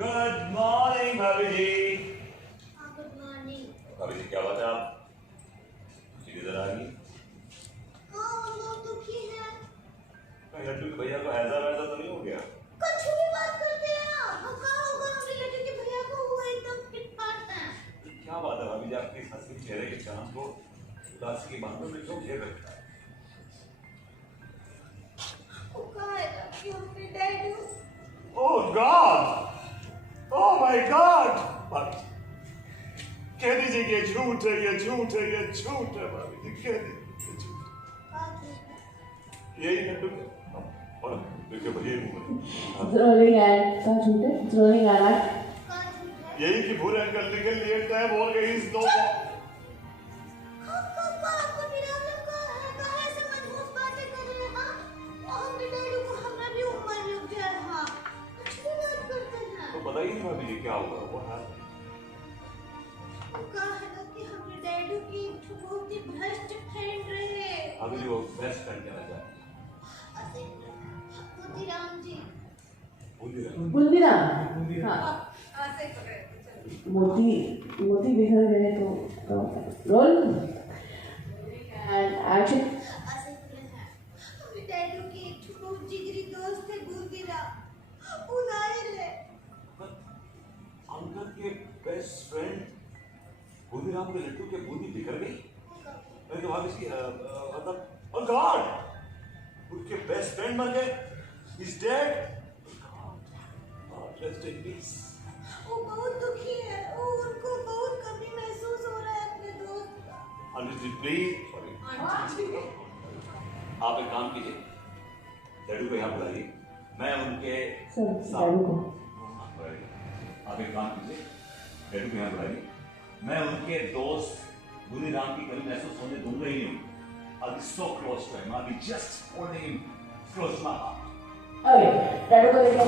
Good morning भाभी जी। Good morning. भाभी जी क्या बात है, आप इधर आ गई? हम लोग दुखी हैं। लड्डू के भैया को हैजा वैजा तो नहीं हो गया? कुछ भी बात करते हैं आप। कहाँ होगा अपने लड्डू के भैया को, वो एकदम फिट फाट है। क्या बात है भाभी जी, आपके इस हंसी चेहरे के चांद को उदासी की बातों में क्यों घेर रखा है? वो कहेगा कि अपने डैडू। ओह गॉड, ओह माय गॉड। भाभी जी कह दीजिए कि ये झूठ है, ये झूठ है, ये झूठ है। भाभी जी कह दीजिए झूठ। यही लड्डू और देखिए भैया रोलिंग एंड का झूठ है, रोलिंग एंड यही कि भूरे अंकल निकल लिए टाइम हो गई इस दो आपको निराला का है, काहे से मजबूत बातें कर रहे हैं आप? और अपने डैडू को हमरा भी उम्र लग गया है। हाँ, कुछ भी बात करते हैं। तो बताइए ना भाभी जी क्या हुआ? वो है वो कहेगा कि अपने डैडू की बहुत ही भ्रष्ट फ्रेंड रहे। अभी वो बेस्ट फ्रेंड कहना चाहते बुद्धिराम जी। बुंदीराम। हाँ, ऐसे ही पकड़े। मोती मोती बिखर गए तो रोल एंड एक्शन। ऐसे ही हैं। अपने डैडू की एक बहुत जिगरी दोस्त है बुद्धिराम, उनाई ले। अंकल के बेस्ट फ्रेंड बुद्धिराम के लड्डू के बूंदी बिखर गई। तो आप इसकी मतलब ओह गॉड, उनके बेस्ट फ्रेंड मर गए। Is dead. Rest in peace. वो बहुत दुखी है। वो उनको बहुत कमी महसूस हो रहा है अपने दोस्त का। अंकल जी प्लीज, आप एक काम कीजिए, लड्डू को यहाँ बुलाइए, मैं उनके डैडू को आप एक काम कीजिए, लड्डू को यहाँ बुलाइए, मैं उनके दोस्त बुद्धिराम की कमी महसूस होने दूंगा ही नहीं। I'll be so close to him. I'll be just holding him close to my heart. Okay डैडू को लेकर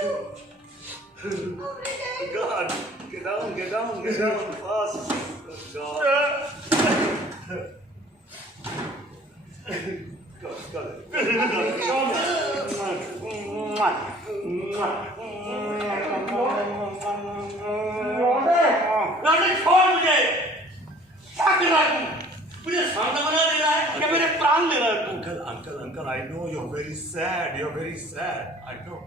डैडू, अपने डैडू। God, get down, fast. God. छोड़ मुझे, क्या कर रहा है तू? मुझे सामने बना दे रहा है या मेरे प्राण ले रहा है तू? Uncle, I know you're very sad. You're very sad. I know.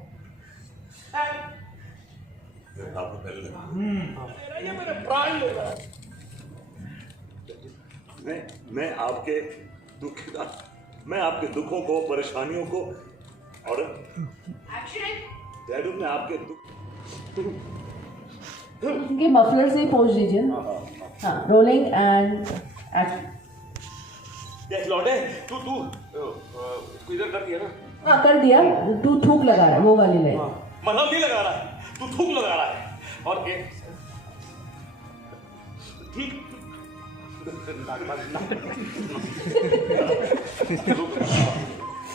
आपको पहले ये मेरे प्राण ले रहा है। मैं आपके मैं आपके दुखों को, परेशानियों को और डैडू में आपके दुख उनके मफलर से ही पहुंच दीजिए। हाँ, रोलिंग एंड एक्शन। देख लौटे, तू इसको इधर कर दिया ना? हाँ कर दिया। तू थूक लगा रहा है वो वाली लाइन। मलहम नहीं लगा रहा है, तू थूक लगा रहा है। और एक ठीक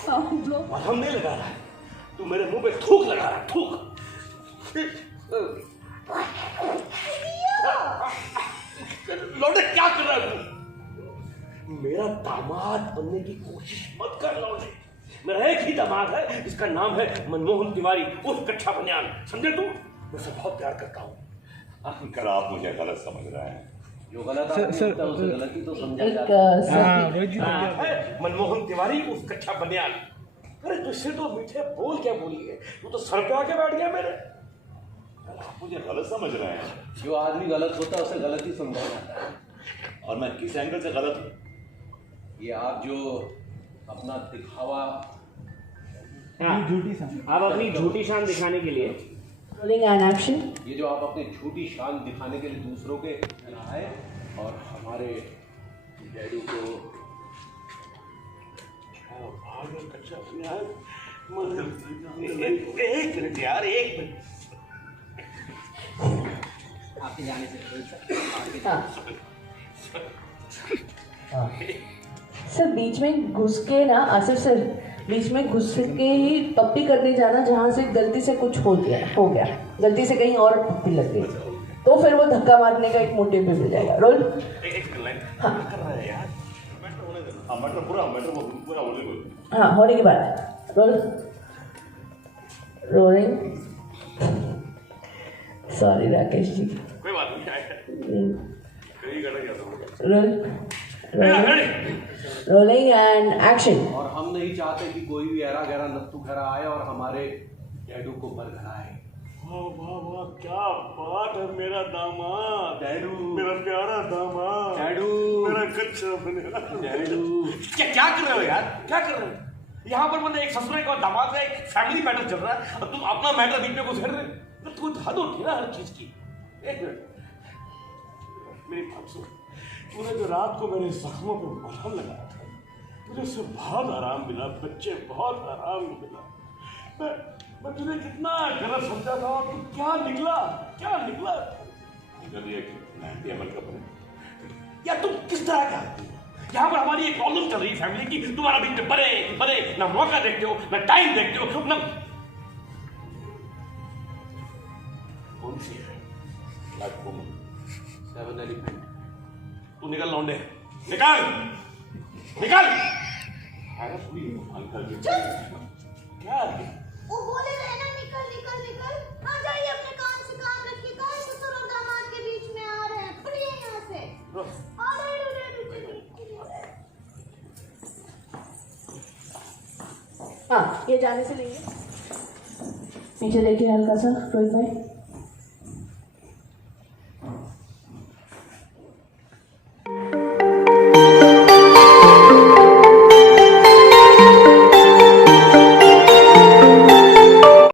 मलहम नहीं लगा रहा है, तू मेरे मुंह पे थूक लगा रहा है, थूक। लौटे क्या कर रहा है तू? मेरा दामाद बनने की कोशिश मत कर लौटे। मेरा एक ही दामाद है, इसका नाम है मनमोहन तिवारी उर्फ कच्चा बनियान। समझे तू? मैं उसे बहुत प्यार करता हूँ। अंकल आप मुझे गलत समझ रहे हैं। जो गलत आदमी होता है उसे गलती तो समझा एक जाता है। मनमोहन तिवारी उर्फ कच्चा बनियान। अरे तुझसे तो मीठे बोल क्या बोली है, तू तो सर पे आके बैठ गया मेरे। आप मुझे गलत समझ रहे हैं। जो आदमी गलत होता है उसे गलत ही समझा जाता है। और मैं किस एंगल से गलत हूँ? ये आप जो अपना दिखावा, आप अपनी झूठी शान दिखाने के लिए रोलिंग एंड एक्शन। ये जो आप अपनी झूठी शान दिखाने के लिए दूसरों के आए और हमारे डैडू को एक मिनट यार, एक मिनट। आपके जाने से सर बीच में घुस के ना, आसिफ सर बीच में घुस के ही पप्पी करने जाना जहाँ से गलती से कुछ हो गया गलती से कहीं और पप्पी लग गई तो फिर वो धक्का मारने का एक मोटिव भी मिल जाएगा। रोल एक हाँ कर रहा है यार? मैटर पूरा होने को। हाँ होने के बाद role rolling. Sorry Rakesh ji. कोई बात नहीं आया। कहीं करना क्या था? Role rolling and action. और हम नहीं चाहते कि कोई भी ऐरा गहरा नत्थु खरा आए और हमारे डैडू को बरगलाए। वाह वाह वाह, क्या बात है मेरा दामाद, डैडू, मेरा प्यारा दामाद, डैडू, मेरा कच्चा बनेगा डैडू। क्या कर रहे हो यार? क्या कर रहे हो? यहाँ पर मतलब एक ससुरे का दामाद का एक फैमिली मैटर चल रहा है और तुम अपना मैटर बीच में घुस रहे हो। तो तुम हद होती है ना हर चीज की। एक मिनट, मेरी बात सुन। तूने जो रात को मेरे जख्मों पे मलहम लगाया था, मुझे उससे बहुत आराम मिला बच्चे, बहुत आराम मिला। मैं तुझे कितना गलत समझा था और तू क्या निकला? मेहनती अमल का बने या तुम किस तरह का? यहाँ पर हमारी एक प्रॉब्लम चल रही है फैमिली की, तुम्हारा बीच में बड़े ना मौका देखते हो, ना टाइम देखते हो, ना कौन सी है? Black woman, 7 elephant. तू निकल लौंडे, निकल। क्या वो बोले रहे ना निकल। आ जाइए अपने काम से काम रखिए। काहे ससुर और दामाद के बीच में आ रहे हैं? फटिए यहाँ से। हाँ ये जाने से लेंगे। नीचे देखिए हल्का सा रोहित भाई।